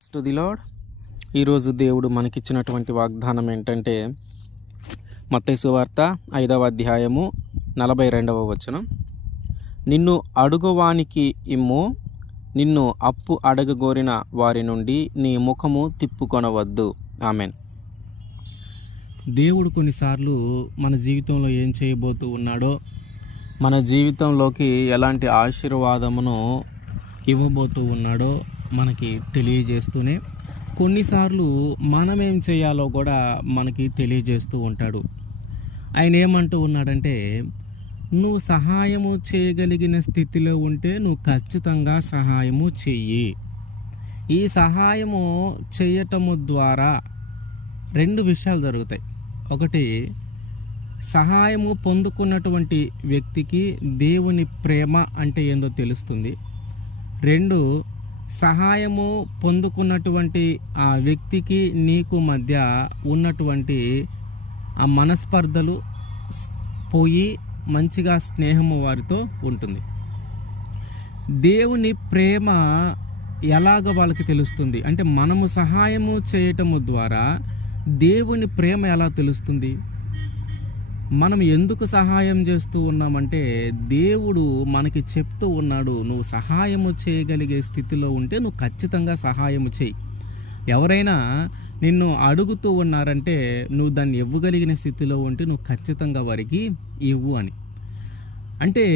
To the lord. ఈరోజు దేవుడు మనకిచ్చినటువంటి వాగ్దానం ఏంటంటే మత్తయి సువార్త 5వ అధ్యాయము 42వ వచనం. నిన్ను అడుగువానికి ఇమ్ము, నిన్ను అప్పు అడగగోరిన వారి నుండి నీ ముఖము తిప్పుకొనవద్దు. ఆమెన్. దేవుడు కొన్నిసార్లు మన జీవితంలో ఏం చేయబోతూ ఉన్నాడో, మన జీవితంలోకి ఎలాంటి ఆశీర్వాదమును ఇవ్వబోతూ ఉన్నాడో మనకి తెలియజేస్తూనే కొన్నిసార్లు మనం ఏం చేయాలో కూడా మనకి తెలియజేస్తూ ఉంటాడు. ఆయన ఏమంటూ ఉన్నాడంటే, నువ్వు సహాయము చేయగలిగిన స్థితిలో ఉంటే నువ్వు ఖచ్చితంగా సహాయము చెయ్యి. ఈ సహాయము చేయటము ద్వారా 2 విషయాలు జరుగుతాయి. ఒకటి, సహాయము పొందుకున్నటువంటి వ్యక్తికి దేవుని ప్రేమ అంటే ఏందో తెలుస్తుంది. 2, సహాయము పొందుకున్నటువంటి ఆ వ్యక్తికి నీకు మధ్య ఉన్నటువంటి ఆ మనస్పర్ధలు పోయి మంచిగా స్నేహము వారితో ఉంటుంది. దేవుని ప్రేమ ఎలాగ వాళ్ళకి తెలుస్తుంది అంటే, మనము సహాయము చేయటము ద్వారా దేవుని ప్రేమ ఎలా తెలుస్తుంది? మనం ఎందుకు సహాయం చేస్తూ ఉన్నామంటే, దేవుడు మనకి చెప్తూ ఉన్నాడు, నువ్వు సహాయము చేయగలిగే స్థితిలో ఉంటే నువ్వు ఖచ్చితంగా సహాయము చేయి. ఎవరైనా నిన్ను అడుగుతూ ఉన్నారంటే నువ్వు దాన్ని ఇవ్వగలిగిన స్థితిలో ఉంటే నువ్వు ఖచ్చితంగా వారికి ఇవ్వు అని. అంటే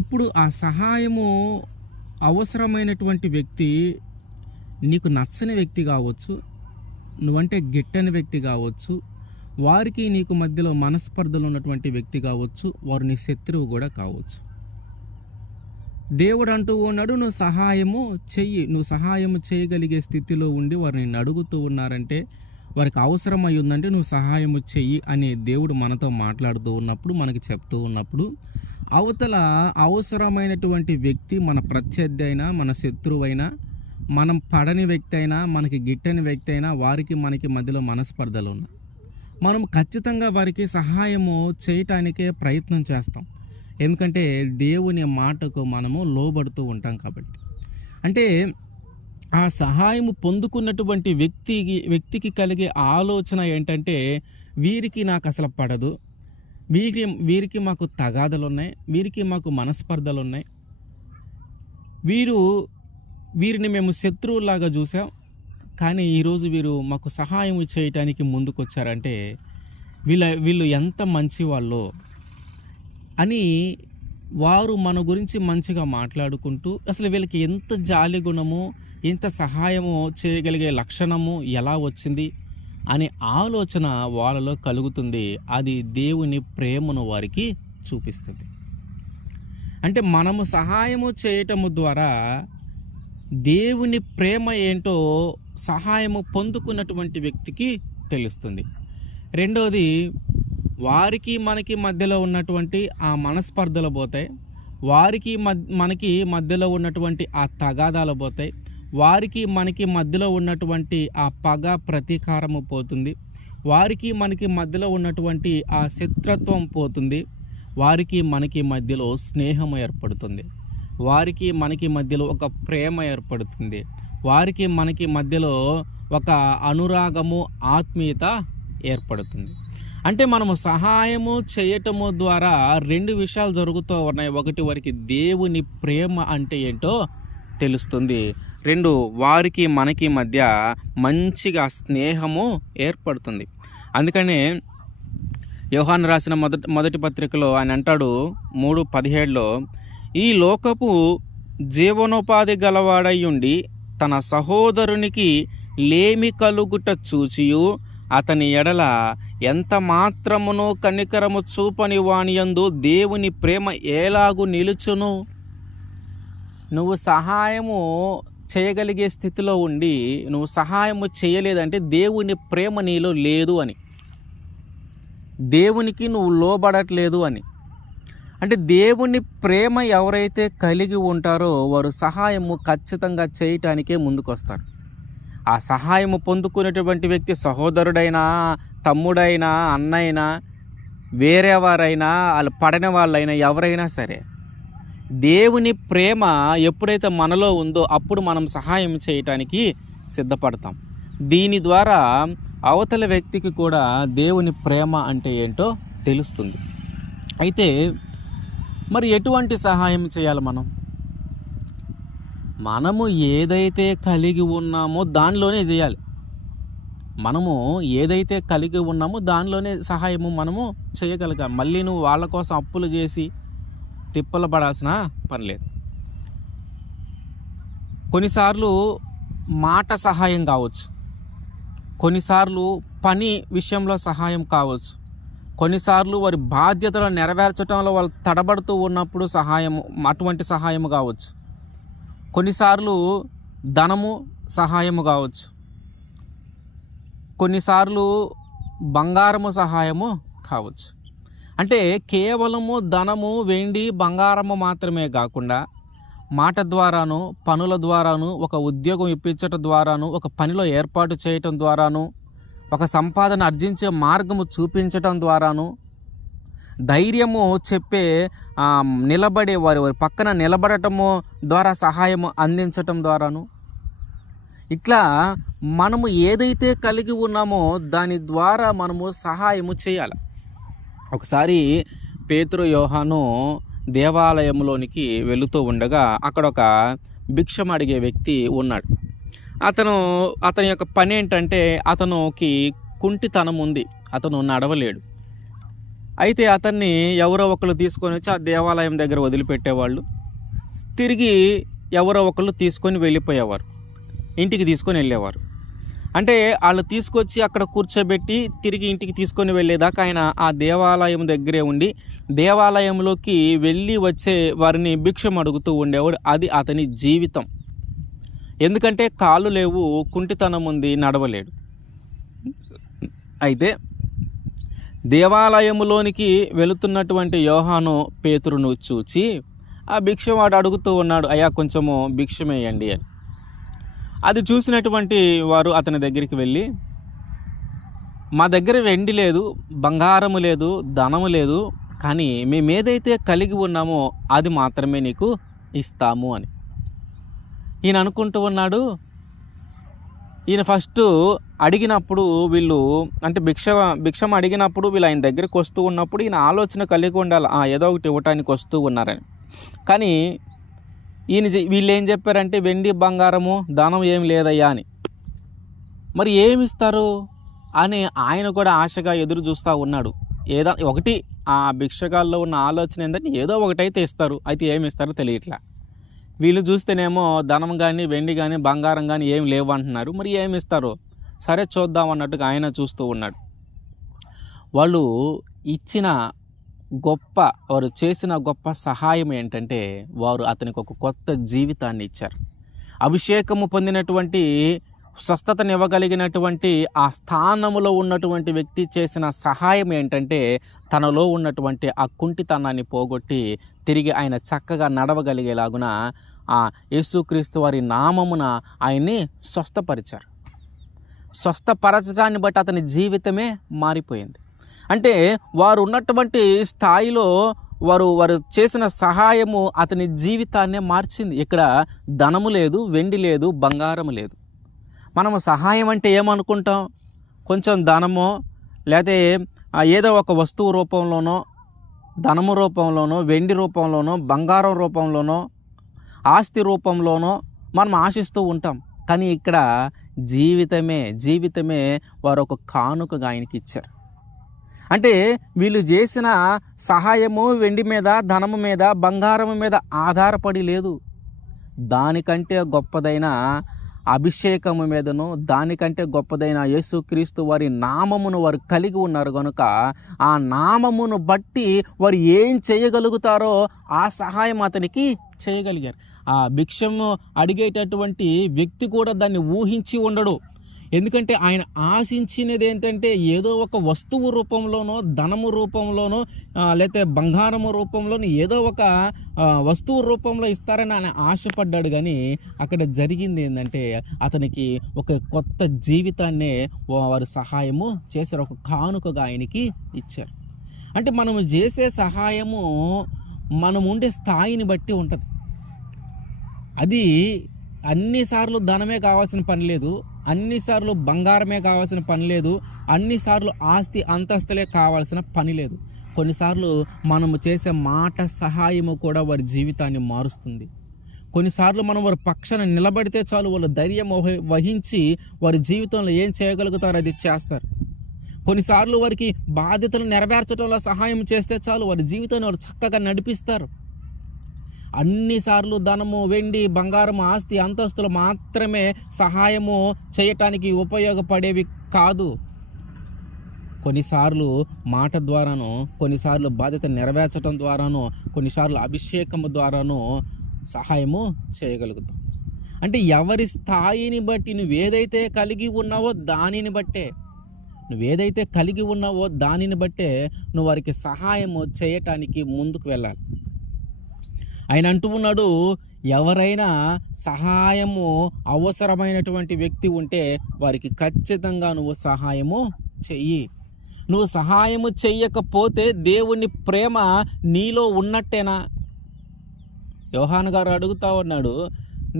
ఇప్పుడు ఆ సహాయము అవసరమైనటువంటి వ్యక్తి నీకు నచ్చని వ్యక్తి కావచ్చు, నువ్వంటే గిట్టని వ్యక్తి కావచ్చు, వారికి నీకు మధ్యలో మనస్పర్ధలు ఉన్నటువంటి వ్యక్తి కావచ్చు, వారు నీ శత్రువు కూడా కావచ్చు. దేవుడు అంటూ ఉన్నాడు, నువ్వు సహాయము చెయ్యి. నువ్వు సహాయము చేయగలిగే స్థితిలో ఉండి వారు నిన్ను అడుగుతూ ఉన్నారంటే, వారికి అవసరమై ఉందంటే నువ్వు సహాయము చెయ్యి అని దేవుడు మనతో మాట్లాడుతూ ఉన్నప్పుడు, మనకి చెప్తూ ఉన్నప్పుడు, అవతల అవసరమైనటువంటి వ్యక్తి మన ప్రత్యర్థి అయినా, మన శత్రువు అయినా, మనం పడని వ్యక్తి అయినా, మనకి గిట్టని వ్యక్తి అయినా, వారికి మనకి మధ్యలో మనస్పర్ధలు ఉన్నాయి. మనం ఖచ్చితంగా వారికి సహాయము చేయటానికే ప్రయత్నం చేస్తాం. ఎందుకంటే దేవుని మాటకు మనము లోబడుతూ ఉంటాం కాబట్టి. అంటే ఆ సహాయము పొందుకున్నటువంటి వ్యక్తికి కలిగే ఆలోచన ఏంటంటే, వీరికి నాకు అసలు పడదు, వీరికి మాకు తగాదలు ఉన్నాయి, వీరికి మాకు మనస్పర్ధలు ఉన్నాయి, వీరిని మేము శత్రువులాగా చూసాం, కానీ ఈరోజు వీరు మాకు సహాయం చేయటానికి ముందుకు వచ్చారంటే వీళ్ళు ఎంత మంచి వాళ్ళో అని వారు మన గురించి మంచిగా మాట్లాడుకుంటూ, అసలు వీళ్ళకి ఎంత జాలి గుణము, ఎంత సహాయము చేయగలిగే లక్షణము ఎలా వచ్చింది అనే ఆలోచన వాళ్ళలో కలుగుతుంది. అది దేవుని ప్రేమను వారికి చూపిస్తుంది. అంటే మనము సహాయము చేయటము ద్వారా దేవుని ప్రేమ ఏంటో సహాయము పొందుకున్నటువంటి వ్యక్తికి తెలుస్తుంది. రెండోది, వారికి మనకి మధ్యలో ఉన్నటువంటి ఆ మనస్పర్ధలు పోతాయి, వారికి మనకి మధ్యలో ఉన్నటువంటి ఆ తగాదాలు పోతాయి, వారికి మనకి మధ్యలో ఉన్నటువంటి ఆ పగ ప్రతీకారము పోతుంది, వారికి మనకి మధ్యలో ఉన్నటువంటి ఆ శత్రుత్వం పోతుంది, వారికి మనకి మధ్యలో స్నేహం ఏర్పడుతుంది, వారికి మనకి మధ్యలో ఒక ప్రేమ ఏర్పడుతుంది, వారికి మనకి మధ్యలో ఒక అనురాగము, ఆత్మీయత ఏర్పడుతుంది. అంటే మనము సహాయము చేయటము ద్వారా 2 విషయాలు జరుగుతూ ఉన్నాయి. ఒకటి, వారికి దేవుని ప్రేమ అంటే ఏంటో తెలుస్తుంది. 2, వారికి మనకి మధ్య మంచిగా స్నేహము ఏర్పడుతుంది. అందుకనే యోహాను రాసిన మొదటి పత్రికలో ఆయన అంటాడు 3:17లో, ఈ లోకపు జీవనోపాధి గలవాడయ్యుండి తన సహోదరునికి లేమి కలుగుట చూచియు అతని ఎడల ఎంత మాత్రమును కనికరము చూపని వానియందు దేవుని ప్రేమ ఎలాగు నిలుచును? నువ్వు సహాయము చేయగలిగే స్థితిలో ఉండి నువ్వు సహాయము చేయలేదంటే దేవుని ప్రేమ నీలో లేదు అని, దేవునికి నువ్వు లోబడట్లేదు అని. అంటే దేవుని ప్రేమ ఎవరైతే కలిగి ఉంటారో వారు సహాయము ఖచ్చితంగా చేయటానికే ముందుకు వస్తారు. ఆ సహాయము పొందుకునేటువంటి వ్యక్తి సహోదరుడైనా, తమ్ముడైనా, అన్నైనా, వేరేవారైనా, వాళ్ళు పడని వాళ్ళైనా, ఎవరైనా సరే దేవుని ప్రేమ ఎప్పుడైతే మనలో ఉందో అప్పుడు మనం సహాయం చేయటానికి సిద్ధపడతాం. దీని ద్వారా అవతల వ్యక్తికి కూడా దేవుని ప్రేమ అంటే ఏంటో తెలుస్తుంది. అయితే మరి ఎటువంటి సహాయం చేయాలి మనము ఏదైతే కలిగి ఉన్నామో దానిలోనే చేయాలి. మనము ఏదైతే కలిగి ఉన్నామో దానిలోనే సహాయము మనము చేయగలగాలి. మళ్ళీ నువ్వు వాళ్ళ కోసం అప్పులు చేసి తిప్పలు పడాల్సిన పని లేదు. కొన్నిసార్లు మాట సహాయం కావచ్చు, కొన్నిసార్లు పని విషయంలో సహాయం కావచ్చు, కొన్నిసార్లు వారి బాధ్యతలు నెరవేర్చడంలో వాళ్ళు తడబడుతూ ఉన్నప్పుడు అటువంటి సహాయము కావచ్చు, కొన్నిసార్లు ధనము సహాయము కావచ్చు, కొన్నిసార్లు బంగారము సహాయము కావచ్చు. అంటే కేవలము ధనము, వెండి, బంగారము మాత్రమే కాకుండా మాట ద్వారాను, పనుల ద్వారాను, ఒక ఉద్యోగం ఇప్పించటం ద్వారాను, ఒక పనిలో ఏర్పాటు చేయటం ద్వారాను, ఒక సంపాదన ఆర్జించే మార్గము చూపించటం ద్వారాను, ధైర్యము చెప్పే నిలబడే వారి పక్కన నిలబడటము ద్వారా సహాయము అందించటం ద్వారాను, ఇట్లా మనము ఏదైతే కలిగి ఉన్నామో దాని ద్వారా మనము సహాయము చేయాలి. ఒకసారి పేతురు, యోహాను దేవాలయంలోనికి వెళుతూ ఉండగా అక్కడ ఒక భిక్షం అడిగే వ్యక్తి ఉన్నాడు. అతని యొక్క పని ఏంటంటే అతనికి కుంటితనం ఉంది, అతను నడవలేడు. అయితే అతన్ని ఎవరో ఒకరు తీసుకొని వచ్చి ఆ దేవాలయం దగ్గర వదిలిపెట్టేవాళ్ళు, తిరిగి ఎవరో ఒకరు తీసుకొని వెళ్ళిపోయేవారు, ఇంటికి తీసుకొని వెళ్ళేవారు. అంటే వాళ్ళు తీసుకొచ్చి అక్కడ కూర్చోబెట్టి తిరిగి ఇంటికి తీసుకొని వెళ్ళేదాకా ఆయన ఆ దేవాలయం దగ్గరే ఉండి దేవాలయంలోకి వెళ్ళి వచ్చే వారిని భిక్షం అడుగుతూ ఉండేవాడు. అది అతని జీవితం. ఎందుకంటే కాళ్ళు లేవు, కుంటితనం ఉంది, నడవలేడు. అయితే దేవాలయంలోనికి వెళుతున్నటువంటి యోహాను పేతురును చూచి ఆ భిక్షవాడు అడుగుతూ ఉన్నాడు, అయ్యా కొంచెము భిక్షమేయండి అని. అది చూసినటువంటి వారు అతని దగ్గరికి వెళ్ళి, మా దగ్గర వెండి లేదు, బంగారము లేదు, ధనము లేదు, కానీ మేమేదైతే కలిగి ఉన్నామో అది మాత్రమే నీకు ఇస్తాము అని. ఈయన అనుకుంటూ ఉన్నాడు, ఈయన ఫస్ట్ అడిగినప్పుడు వీళ్ళు అంటే భిక్షం అడిగినప్పుడు వీళ్ళు ఆయన దగ్గరికి వస్తూ ఉన్నప్పుడు ఈయన ఆలోచన కలిగి ఉండాలి, ఏదో ఒకటి ఇవ్వటానికి వస్తూ ఉన్నారని. కానీ వీళ్ళు ఏం చెప్పారంటే వెండి, బంగారము, ధనం ఏం లేదయ్యా అని. మరి ఏమి ఇస్తారు అని ఆయన కూడా ఆశగా ఎదురు చూస్తూ ఉన్నాడు. ఒకటి ఆ భిక్షగాల్లో ఉన్న ఆలోచన ఏంటంటే ఏదో ఒకటైతే ఇస్తారు, అయితే ఏమి ఇస్తారో తెలియట్లా. వీళ్ళు చూస్తేనేమో ధనం కానీ, వెండి కానీ, బంగారం కానీ ఏం లేవు అంటున్నారు. మరి ఏమి ఇస్తారు, సరే చూద్దాం అన్నట్టుగా ఆయన చూస్తూ ఉన్నాడు. వాళ్ళు వారు చేసిన గొప్ప సహాయం ఏంటంటే వారు అతనికి ఒక కొత్త జీవితాన్ని ఇచ్చారు. అభిషేకము పొందినటువంటి, స్వస్థతనివ్వగలిగినటువంటి ఆ స్థానములో ఉన్నటువంటి వ్యక్తి చేసిన సహాయం ఏంటంటే తనలో ఉన్నటువంటి ఆ కుంటితనాన్ని పోగొట్టి తిరిగి ఆయన చక్కగా నడవగలిగేలాగున ఆ యేసుక్రీస్తు వారి నామమున ఆయన్ని స్వస్థపరిచారు. స్వస్థపరచడాన్ని బట్టి అతని జీవితమే మారిపోయింది. అంటే వారు ఉన్నటువంటి స్థాయిలో వారు చేసిన సహాయము అతని జీవితాన్నే మార్చింది. ఇక్కడ ధనము లేదు, వెండి లేదు, బంగారం లేదు. మనము సహాయం అంటే ఏమనుకుంటాం, కొంచెం ధనమో లేకపోతే ఏదో ఒక వస్తువు రూపంలోనో, ధనము రూపంలోనో, వెండి రూపంలోనో, బంగారం రూపంలోనో, ఆస్తి రూపంలోనో మనం ఆశిస్తూ ఉంటాం. కానీ ఇక్కడ జీవితమే వారు ఒక కానుకగా ఆయనకి ఇచ్చారు. అంటే వీళ్ళు చేసిన సహాయము వెండి మీద, ధనము మీద, బంగారము మీద ఆధారపడి లేదు. దానికంటే గొప్పదైన అభిషేకము మీదను, దానికంటే గొప్పదైన యేసుక్రీస్తు వారి నామమును వారు కలిగి ఉన్నారు కనుక ఆ నామమును బట్టి వారు ఏం చేయగలుగుతారో ఆ సహాయం అతనికి చేయగలిగారు. ఆ భిక్షము అడిగేటటువంటి వ్యక్తి కూడా దాన్ని ఊహించి ఉండడు. ఎందుకంటే ఆయన ఆశించినది ఏంటంటే ఏదో ఒక వస్తువు రూపంలోనో, ధనము రూపంలోనో, లేకపోతే బంగారము రూపంలోనో ఏదో ఒక వస్తువు రూపంలో ఇస్తారని ఆయన ఆశపడ్డాడు. కానీ అక్కడ జరిగింది ఏంటంటే అతనికి ఒక కొత్త జీవితాన్నే వారు సహాయము చేశారు, ఒక కానుకగా ఆయనకి ఇచ్చారు. అంటే మనము చేసే సహాయము మనం ఉండే స్థాయిని బట్టి ఉంటుంది. అది అన్నిసార్లు ధనమే కావాల్సిన పని లేదు, అన్నిసార్లు బంగారమే కావాల్సిన పని లేదు, అన్నిసార్లు ఆస్తి అంతస్తులే కావాల్సిన పని లేదు. కొన్నిసార్లు మనము చేసే మాట సహాయము కూడా వారి జీవితాన్ని మారుస్తుంది. కొన్నిసార్లు మనం వారి పక్షాన నిలబడితే చాలు, వాళ్ళు ధైర్యం వహించి వారి జీవితంలో ఏం చేయగలుగుతారో అది చేస్తారు. కొన్నిసార్లు వారికి బాధ్యతలు నెరవేర్చడంలో సహాయం చేస్తే చాలు, వారి జీవితాన్ని వారు చక్కగా నడిపిస్తారు. అన్నిసార్లు ధనము, వెండి, బంగారము, ఆస్తి అంతస్తులు మాత్రమే సహాయము చేయటానికి ఉపయోగపడేవి కాదు. కొన్నిసార్లు మాట ద్వారాను, కొన్నిసార్లు బాధ్యత నెరవేర్చడం ద్వారాను, కొన్నిసార్లు అభిషేకము ద్వారాను సహాయము చేయగలుగుతాం. అంటే ఎవరి స్థాయిని బట్టి నువ్వేదైతే కలిగి ఉన్నావో దానిని బట్టే, నువ్వు వారికి సహాయము చేయటానికి ముందుకు వెళ్ళాలి. ఆయన అంటూ ఉన్నాడు, ఎవరైనా సహాయము అవసరమైనటువంటి వ్యక్తి ఉంటే వారికి ఖచ్చితంగా నువ్వు సహాయము చెయ్యి. నువ్వు సహాయము చెయ్యకపోతే దేవుని ప్రేమ నీలో ఉన్నట్టేనా? యోహాను గారు అడుగుతా ఉన్నాడు,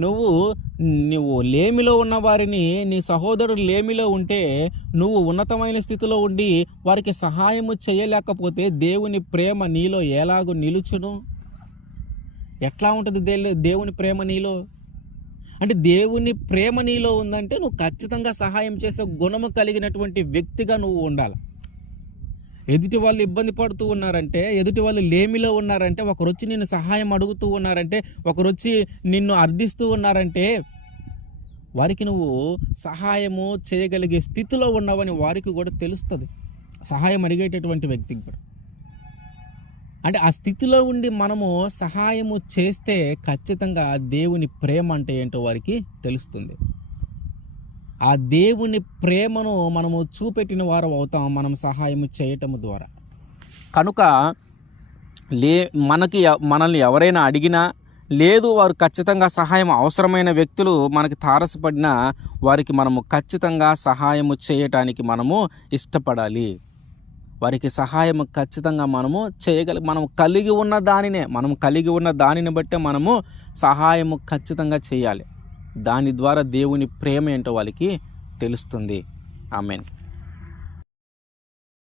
నువ్వు లేమిలో ఉన్న వారిని, నీ సహోదరుడు లేమిలో ఉంటే నువ్వు ఉన్నతమైన స్థితిలో ఉండి వారికి సహాయము చేయలేకపోతే దేవుని ప్రేమ నీలో ఎలాగో నిలుచును? ఎట్లా ఉంటుంది దేవుని ప్రేమ నీలో? అంటే దేవుని ప్రేమ నీలో ఉందంటే నువ్వు ఖచ్చితంగా సహాయం చేసే గుణము కలిగినటువంటి వ్యక్తిగా నువ్వు ఉండాలి. ఎదుటి వాళ్ళు ఇబ్బంది పడుతూ ఉన్నారంటే, ఎదుటి వాళ్ళు లేమిలో ఉన్నారంటే, ఒకరు వచ్చి నిన్ను సహాయం అడుగుతూ ఉన్నారంటే, ఒకరు వచ్చి నిన్ను అర్థిస్తూ ఉన్నారంటే వారికి నువ్వు సహాయము చేయగలిగే స్థితిలో ఉన్నావని వారికి కూడా తెలుస్తుంది, సహాయం అడిగేటటువంటి వ్యక్తికి కూడా. అంటే ఆ స్థితిలో ఉండి మనము సహాయము చేస్తే ఖచ్చితంగా దేవుని ప్రేమ అంటే ఏంటో వారికి తెలుస్తుంది. ఆ దేవుని ప్రేమను మనము చూపెట్టిన వారు అవుతాం మనం సహాయం చేయటము ద్వారా. కనుక మనల్ని ఎవరైనా అడిగినా, లేదు వారు ఖచ్చితంగా సహాయం అవసరమైన వ్యక్తులు మనకి తారసపడినా వారికి మనము ఖచ్చితంగా సహాయము చేయటానికి మనము ఇష్టపడాలి. వారికి సహాయం ఖచ్చితంగా మనము మనం కలిగి ఉన్న దానిని బట్టే మనము సహాయము ఖచ్చితంగా చేయాలి. దాని ద్వారా దేవుని ప్రేమ ఏంటో వాళ్ళకి తెలుస్తుంది. ఆమేన్.